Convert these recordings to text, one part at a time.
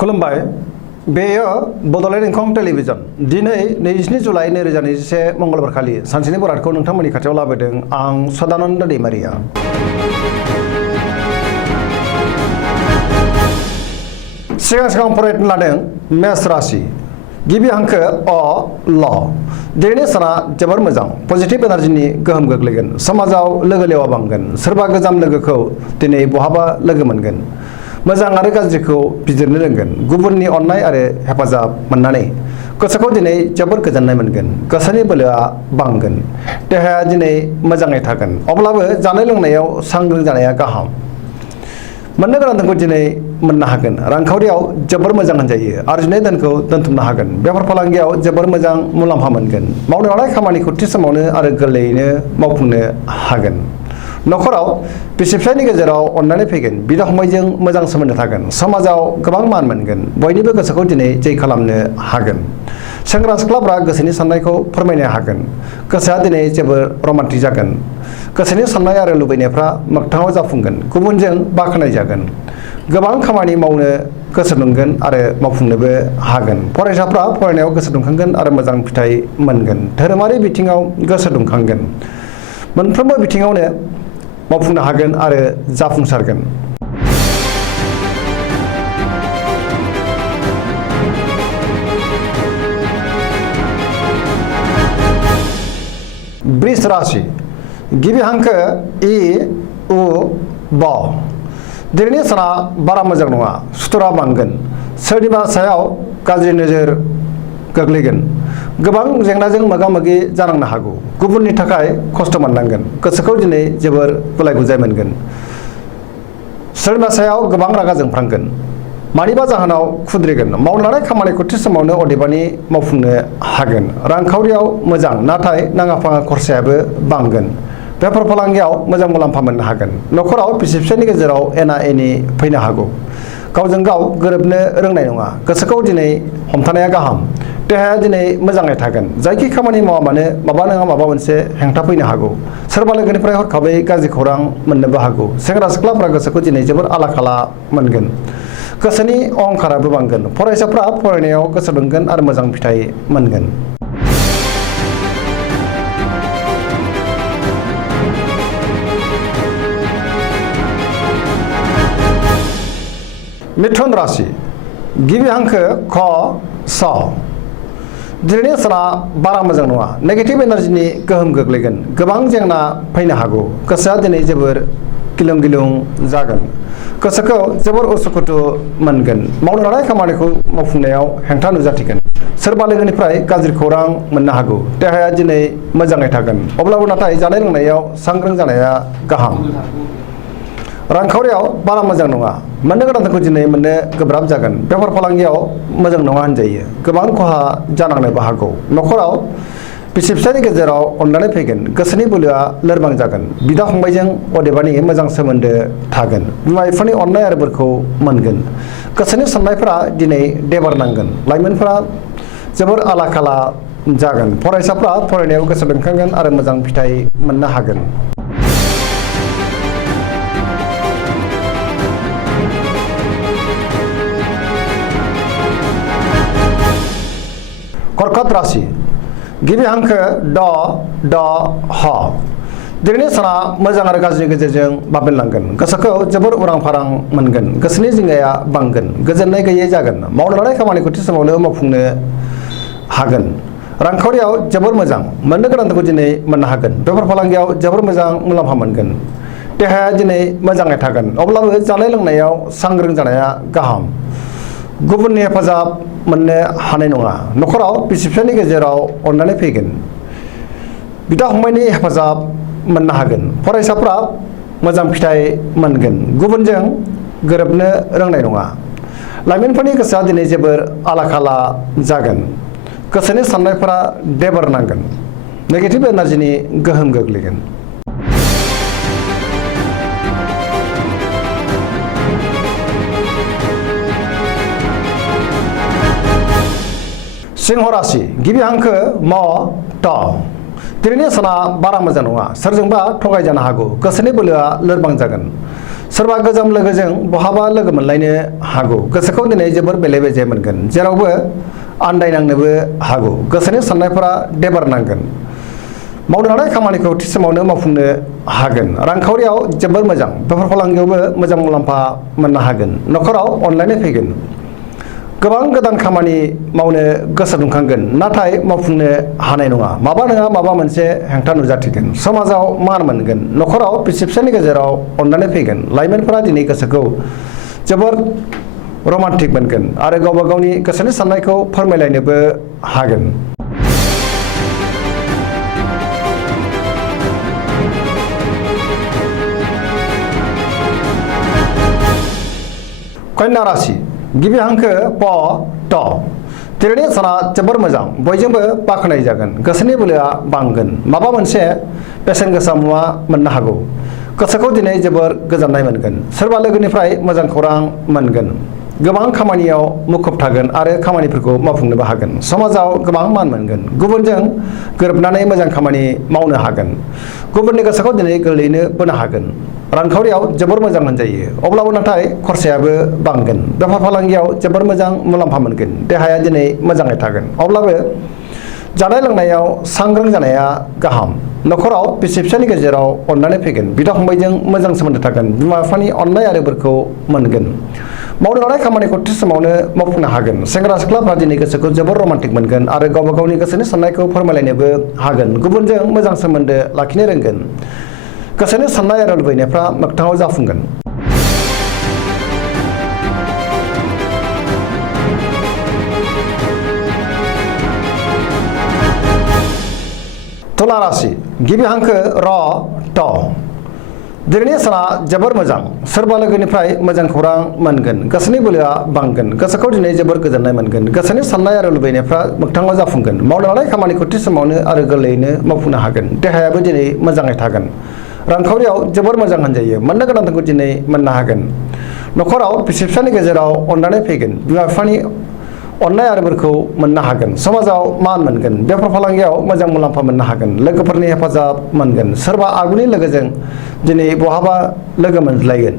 खुलुमबाय बेयो बड'लेण्ड इंखं टेलिभिजन दिनै 27 जुलाइ 2021 मंगलबार खालि सानसेनि बरादखौ नोंथांमोननि खाथियाव लाबोदों आं सदानन्द दैमारिया। सिगां फरायनो लादों मेष राशि गिबि हांखो अ ल दिनैनि साना जोबोर मोजां पजिटिभ एनार्जिनि गोहोम गोग्लैगोन समाजाव लोगो लेवा बांगोन सोरबा गोजाम लोगोखौ दिनै बहाबा लोगो मोनगोन मोजां आरो गाज्रिखौ बिजिरनो रोंगोन गुबुननि अननाय आरो हेफाजाब मोननानै गोसोखौ दिनै जोबोर गोजोननाय मोनगोन गोसोनि बोलोआ बांगोन देहाया दिनै मोजाङै थागोन अब्लाबो जानाय लोंनायाव सांग्रां जानाया गाहाम मोननो गोनां धोनखौ दिनै मोननो हागोन रांखावरियाव जोबोर मोजां होनजायो आरजिनाय धोनखौ दोनथुमनो हागोन बेफार फालांगियाव जोबोर मोजां मुलाम्फा मोनगोन मावनो लानाय खामानिखौ थि समावनो आरो गोरलैयैनो मावफुंनो हागोन नखराव बिसि फिसायनि गेजेराव अननानै फैगोन बिदा फंबायजों मोजां सोमोन्दो थागोन समाजाव गोबां मान मोनगोन बयनिबो गोसोखौ दिनै जै खालामनो हागोन सेंग्रा सिख्लाफ्रा गोसोनि साननायखौ फोरमायनो हागोन गोसोआ दिनै जोबोर रमान्टिक जागोन गोसोनि साननाय आरो लुबैनायफ्रा मोगथाङाव जाफुंगोन गुबुनजों बाख्नाय जागोन गोबां खामानि मावनो गोसो दुंगोन आरो मावफुंनोबो हागोन फरायसाफ्रा फरायनायाव गोसो दुंखांगोन आरो मोजां फिथाइ मोनगोन धोरोमारि बिथिङाव गोसो दुंखांगोन मोनफ्रोमबो बिथिङावनो मावफुंनो हागोन आरो जाफुंसारगोन वृष राशि गिबि हांखो इ उ ब दिनैनि साना बारा मोजां नङा सुथुरा बांगोन सोरनिबा सायाव गाज्रि नोजोर गोग्लैगोन गोबां जेंनाजों मोगा मोगि जानांनो हागौ गुबुननि थाखाय खस्थ' मोननांगोन गोसोखौ दिनै जोबोर गुलाय गुजाय मोनगोन सोरनिबा सायाव गोबां रागा जोंफ्रांगोन मानिबा जाहोनाव खुद्रिगोन मावनो लानाय खामानिखौ थि समावनो अदेबानि मावफुंनो हागोन रांखावरियाव मोजां नाथाय नाङा फाङा खरसायाबो बांगोन बेफार फालांगियाव मोजां मुलाम्फा मोननो हागोन नखराव बिसि फिसायनि गेजेराव एना एनि फैनो हागौ गावजों गाव गोरोबनो रोंनाय नङा गोसोखौ दिनै हमथानाया गाहाम देहाया दिनै मोजाङै थागोन जायखि खामानि मावा मानो माबा नङा माबा मोनसे हेंथा फैनो हागौ सोरबा लोगोनिफ्राय हरखाबै गाज्रि खौरां मोननोबो हागौ सेंग्रा सिख्लाफ्रा गोसोखौ दिनै जोबोर आला खाला मोनगोन गोसोनि अहंखाराबो बांगोन फरायसाफ्रा फरायनायाव गोसो दुंगोन आरो मोजां फिथाइ मोनगोन मिथुन राशि गिबि हांखो ख स दिनैनि साना बारा मोजां नङा नेगेटिभ एनार्जिनि गोहोम गोग्लैगोन गोबां जेंना फैनो हागौ गोसोआ दिनै जोबोर गिलुं गिलुं जागोन गोसोखौ जोबोर उसुखुथु मोनगोन मावनो लानाय खामानिखौ मावफुंनायाव हेंथा नुजाथिगोन सोरबा लोगोनिफ्राय गाज्रि खौरां मोननो हागौ देहाया दिनै मोजाङै थागोन अब्लाबो नाथाय जानाय लोंनायाव सांग्रां जानाया गाहाम रांखावरियाव बारा मोजां नङा मोननो गोनां धोनखौ दिनै मोननो गोब्राब जागोन बेफार फालांगियाव मोजां नङा होनजायो गोबां खहा जानांनोबो हागौ नखराव बिसि फिसायनि गेजेराव अननानै फैगोन गोसोनि बोलोआ लोरबां जागोन बिदा फंबायजों अदेबानि मोजां सोमोन्दो थागोन बिमा बिफानि अननाय आरो बोरखौ मोनगोन गोसोनि साननायफोरा दिनै देबार नांगोन लाइमोनफोरा जोबोर आला खाला जागोन फरायसाफ्रा फरायनायाव गोसो दुंखांगोन आरो मोजां फिथाइ मोननो हागोन कर्कट राशि गिबि हांखो ड ड ह दिनैनि साना मोजां आरो गाज्रिनि गेजेरजों बाबेनलांगोन गोसोखौ जोबोर उरां फारां मोनगोन गोसोनि जिंगाया बांगोन गोजोननाय गैयै जागोन मावनो लानाय खामानिखौ थि समावनो मावफुंनो हागोन रांखावरियाव जोबोर मोजां मोननो गोनांखौ दिनै मोननो हागोन बेफार फालांगियाव जोबोर मोजां मुलाम्फा मोनगोन देहाया दिनै मोजाङै थागोन अब्लाबो जानाय लोंनायाव सांग्रां जानाया गाहाम गुबुननि हेफाजाब मोननो हानाय नङा नखराव बिसि फिसायनि गेजेराव अननानै फैगोन बिदा फंबायनि हेफाजाब मोननो हागोन फरायसाफ्रा मोजां फिथाइ मोनगोन गुबुनजों गोरोबनो रोंनाय नङा लाइमोनफोरनि गोसोआ दिनै जोबोर आला खाला जागोन गोसोनि साननायफोरा देबार नांगोन नेगेटिभ एनार्जिनि गोहोम गोग्लैगोन सिंह राशि गिबि हांखो म ट दिनैनि साना बारा मोजां नङा सोरजोंबा थगायजानो हागौ गोसोनि बोलोआ लोरबां जागोन सोरबा गोजाम लोगोजों बहाबा लोगो मोनलायनो हागौ गोसोखौ दिनै जोबोर बेले बेजे मोनगोन जेरावबो आन्दायनांनोबो हागौ गोसोनि साननायफोरा देबार नांगोन मावनो लानाय खामानिखौ थि समावनो मावफुंनो हागोन रांखावरियाव जोबोर मोजां बेफार फालांगियावबो मोजां मुलाम्फा मोननो हागोन न'खराव अनलायनाय फैगोन गोबां गोदान खामानि मावनो गोसो दुंखांगोन नाथाय मावफुंनो हानाय नङा माबा मोनसे हेंथा नुजाथिगोन समाजाव मान मोनगोन न'खराव बिसि फिसायनि गेजेराव अनलायनाय फैगोन लाइमोनफोरा दिनै गोसोखौ जोबोर रमान्टिक मोनगोन आरो गावबा गावनि गोसोनि साननायखौ फोरमायलायनोबो हागोन कन्या राशि गिबि हांखो प ट दिनैनि साना जोबोर मोजां बयजोंबो बाख्नाय जागोन गोसोनि बोलोआ बांगोन माबा मोनसे बेसेन गोसा मुवा मोननो हागौ गोसोखौ दिनै जोबोर गोजोननाय मोनगोन सोरबा लोगोनिफ्राय मोजां खौरां मोनगोन गोबां खामानियाव मुखुब थागोन आरो खामानिफोरखौ मावफुंनोबो हागोन समाजाव गोबां मान मोनगोन गुबुनजों गोरोबनानै मोजां खामानि मावनो हागोन गुबुननि गोसोखौ दिनै गोरलैयैनो बोनो हागोन रांखावरियाव जोबोर मोजां होनजायो अब्लाबो नाथाय खरसायाबो बांगोन बेफार फालांगियाव जोबोर मोजां मुलाम्फा मोनगोन देहाया दिनै मोजाङै थागोन अब्लाबो जानाय लोंनायाव सांग्रां जानाया गाहाम न'खराव बिसि फिसायनि गेजेराव अननानै फैगोन बिदा फंबायजों मोजां सोमोन्दो थागोन बिमा बिफानि अननाय आरो बोरखौ मोनगोन मावनो लानाय खामानिखौ थि समावनो मावफुंनो हागोन सेंग्रा सिख्लाफ्रा दिनै गोसोखौ जोबोर रमान्टिक मोनगोन आरो गावबा गावनि गोसोनि साननायखौ फोरमायलायनोबो हागोन गुबुनजों मोजां सोमोन्दो लाखिनो रोंगोन गोसोनि साननाय आरो लुबैनायफ्रा मोगथाङाव जाफुंगोन तुला राशि गिबि हांखो र ट दिनैनि साना जोबोर मोजां सोरबा लोगोनिफ्राय मोजां खौरां मोनगोन गोसोनि बोलोआ बांगोन गोसोखौ दिनै जोबोर गोजोननाय मोनगोन गोसोनि साननाय आरो लुबैनायफ्रा मोगथाङाव जाफुंगोन मावनो लानाय खामानिखौ थि समावनो आरो गोरलैयैनो मावफुंनो हागोन देहायाबो दिनै मोजाङै थागोन रांखावरियाव जोबोर मोजां होनजायो मोननो गोनांखौ दिनै मोननो हागोन न'खराव बिसि फिसायनि गेजेराव अननानै फैगोन बिमा बिफानि अननाय आरो बोरखौ मोननो हागोन समाजाव मान मोनगोन बेफार फालांगियाव मोजां मुलाम्फा मोननो हागोन लोगोफोरनि हेफाजाब मोनगोन सोरबा आगुनि लोगोजों दिनै बहाबा लोगो मोनज्लायगोन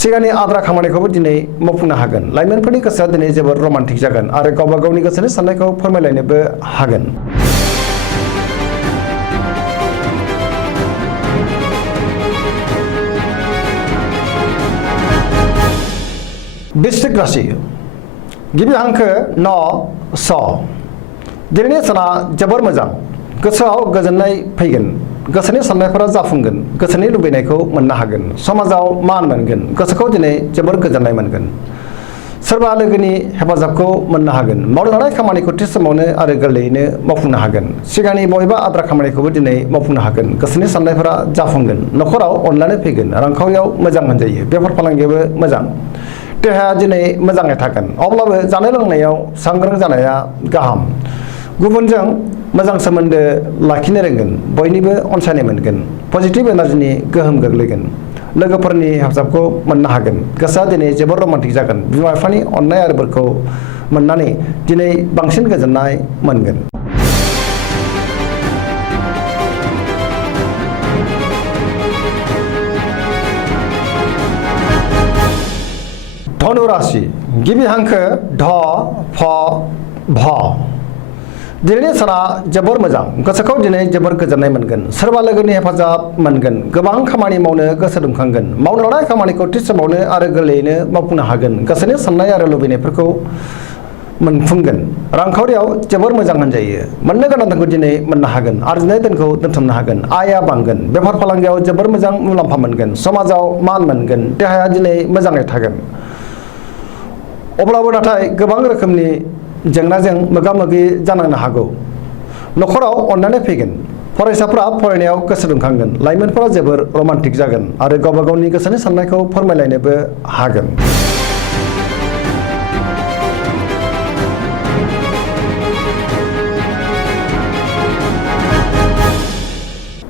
सिगांनि आद्रा खामानिखौबो दिनै मावफुंनो हागोन लाइमोनफोरनि गोसोआ दिनै जोबोर रमान्टिक जागोन आरो गावबा गावनि गोसोनि साननायखौ फोरमायलायनोबो हागोन वृश्चिक राशि गिबि हांखो न स दिनैनि साना जोबोर मोजां गोसोआव गोजोननाय फैगोन गोसोनि साननायफोरा जाफुंगोन गोसोनि लुबैनायखौ मोननो हागोन समाजाव मान मोनगोन गोसोखौ दिनै जोबोर गोजोननाय मोनगोन सोरबा लोगोनि हेफाजाबखौ मोननो हागोन मावनो लानाय खामानिखौ थि समावनो आरो गोरलैयैनो मावफुंनो हागोन सिगांनि बबेबा आद्रा खामानिखौबो दिनै मावफुंनो हागोन गोसोनि साननायफोरा जाफुंगोन न'खराव अनलायनाय फैगोन रांखावरियाव मोजां होनजायो बेफार फालांगियाबो मोजां देहाया दिनै मोजाङै थागोन अब्लाबो जानाय लोंनायाव सांग्रां जानाया गाहाम गुबुनजों मोजां सोमोन्दो लाखिनो रोंगोन बयनिबो अनसायनाय मोनगोन पजिटिभ एनार्जिनि गोहोम गोग्लैगोन लोगोफोरनि हेफाजाबखौ मोननो हागोन गोसोआ दिनै जोबोर रमान्टिक जागोन बिमा बिफानि अननाय आरो बोरखौ मोननानै दिनै बांसिन गोजोननाय मोनगोन धनु राशि गिबि हांखो ढ फ भ दिनैनि साना जोबोर मोजां गोसोखौ दिनै जोबोर गोजोननाय मोनगोन सोरबा लोगोनि हेफाजाब मोनगोन गोबां खामानि मावनो गोसो दुंखांगोन मावनो लानाय खामानिखौ थि समावनो आरो गोरलैयैनो मावफुंनो हागोन गोसोनि साननाय आरो लुबैनायफोरखौ मोनफुंगोन रांखावरियाव जोबोर मोजां होनजायो मोननो गोनांखौ दिनै मोननो हागोन आरजिनाय धोनखौ दोनथुमनो हागोन आयआ बांगोन बेफार फालांगियाव जोबोर मोजां मुलाम्फा मोनगोन समाजाव मान मोनगोन देहाया दिनै मोजाङै थागोन अब्लाबो नाथाय गोबां रोखोमनि जेंनाजों मोगा मोगि जानांनो हागौ न'खराव अननानै फैगोन फरायसाफ्रा फरायनायाव गोसो दुंखांगोन लाइमोनफोरा जोबोर रमान्टिक जागोन आरो गावबा गावनि गोसोनि साननायखौ फोरमायलायनोबो हागोन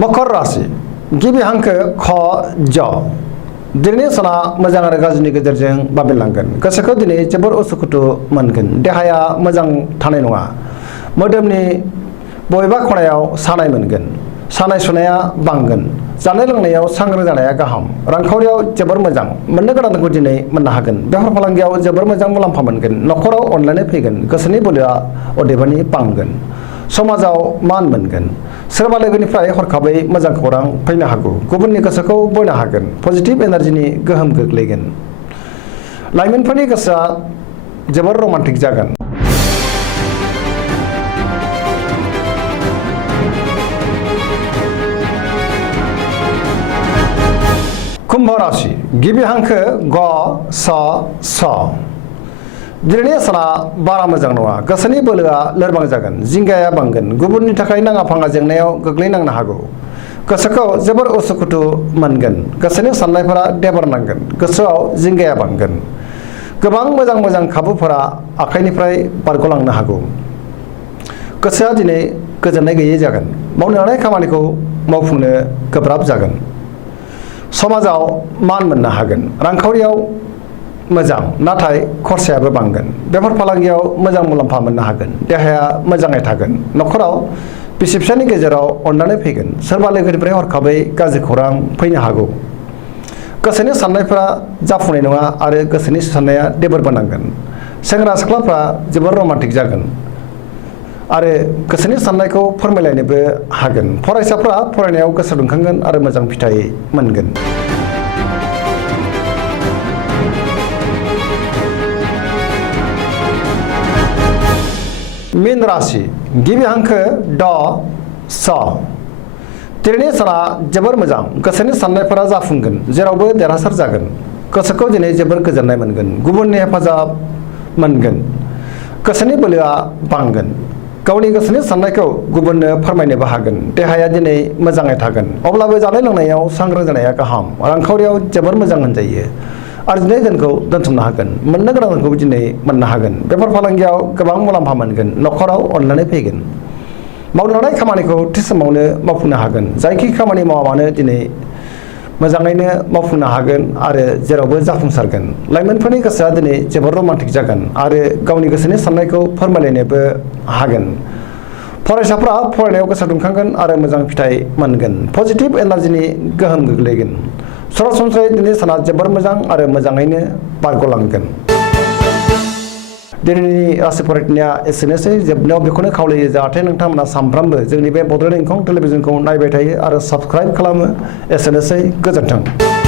मकर राशि गिबि हांखो ख ज दिनैनि साना मोजां आरो गाज्रिनि गेजेरजों बाबेनलांगोन गोसोखौ दिनै जोबोर उसुखुथु मोनगोन देहाया मोजां थानाय नङा मोदोमनि बबेबा खनायाव सानाय मोनगोन सानाय सुनाया बांगोन जानाय लोंनायाव सांग्रां जानाया गाहाम रांखावरियाव जोबोर मोजां मोननो गोनांखौ दिनै मोननो हागोन बेफार फालांगियाव जोबोर मोजां मुलाम्फा मोनगोन न'खराव अनलायनाय फैगोन गोसोनि बोलोआ अदेबानि बांगोन समाजाव मान मोनगोन सोरबा लोगोनिफ्राय हरखाबै मोजां खौरां फैनो हागौ गुबुननि गोसोखौ बोनो हागोन पजिटिभ एनार्जिनि गोहोम गोग्लैगोन लाइमोनफोरनि गोसोआ जोबोर रमान्टिक जागोन कुम्भ राशि गिबि हांखो ग स स दिनैनि साना बारा मोजां नङा गोसोनि बोलोआ लोरबां जागोन जिंगाया बांगोन गुबुननि थाखाय नाङा फाङा जेंनायाव गोग्लैनांनो हागौ गोसोखौ जोबोर उसुखुथु मोनगोन गोसोनि साननायफोरा देबार नांगोन गोसोआव जिंगाया बांगोन गोबां मोजां खाबुफोरा आखाइनिफ्राय बारग'लांनो हागौ गोसोआ दिनै गोजोननाय गैयै जागोन मावनो लानाय खामानिखौ मावफुंनो गोब्राब जागोन समाजाव मान मोननो हागोन रांखावरियाव मोजां नाथाय खरसायाबो बांगोन बेफार फालांगियाव मोजां मुलाम्फा मोननो हागोन देहाया मोजाङै थागोन न'खराव बिसि फिसायनि गेजेराव अननानै फैगोन सोरबा लोगोनिफ्राय हरखाबै गाज्रि खौरां फैनो हागौ गोसोनि साननायफोरा जाफुंनाय नङा आरो गोसोनि साननाया देबोरबो नांगोन सेंग्रा सिख्लाफ्रा जोबोर रमान्टिक जागोन आरो गोसोनि साननायखौ फोरमायलायनोबो हागोन फरायसाफ्रा फरायनायाव गोसो दुंखांगोन आरो मोजां फिथाइ मोनगोन मीन राशि गिबि हांखो ड स दिनैनि साना जोबोर मोजां गोसोनि साननायफोरा जाफुंगोन जेरावबो देरहासार जागोन गोसोखौ दिनै जोबोर गोजोननाय मोनगोन गुबुननि हेफाजाब मोनगोन गोसोनि बोलोआ बांगोन गावनि गोसोनि साननायखौ गुबुननो फोरमायनोबो हागोन देहाया दिनै मोजाङै थागोन अब्लाबो जानाय लोंनायाव सांग्रां जानाया गाहाम रांखावरियाव जोबोर मोजां होनजायो आरजिनाय धोनखौ दोनथुमनो हागोन मोननो गोनांखौ दिनै मोननो हागोन बेफार फालांगियाव गोबां मुलाम्फा मोनगोन न'खराव अनलायनाय फैगोन मावनो लानाय खामानिखौ थि समावनो मावफुंनो हागोन जायखि खामानि मावा मानो दिनै मोजाङैनो मावफुंनो हागोन आरो जेरावबो जाफुंसारगोन लाइमोनफोरनि गोसोआ दिनै जोबोर रमान्टिक जागोन आरो गावनि गोसोनि साननायखौ फोरमायलायनोबो हागोन फरायसाफ्रा फरायनायाव गोसो दुंखांगोन आरो मोजां फिथाइ मोनगोन पजिटिभ एनार्जिनि गोहोम गोग्लैगोन सरासनस्रायै दिनै साना जोबोर मोजां आरो मोजाङैनो बारग'लांगोन दिनैनि राशि फरायनाया एसेनोसै जोबनायाव बेखौनो खावलायो जाहाथे नोंथांमोना सानफ्रामबो जोंनि बे बड'लेण्ड इंखं टेलिभिजनखौ नायबाय थायो आरो साबस्क्राइब खालामो एसेनोसै गोजोन्थों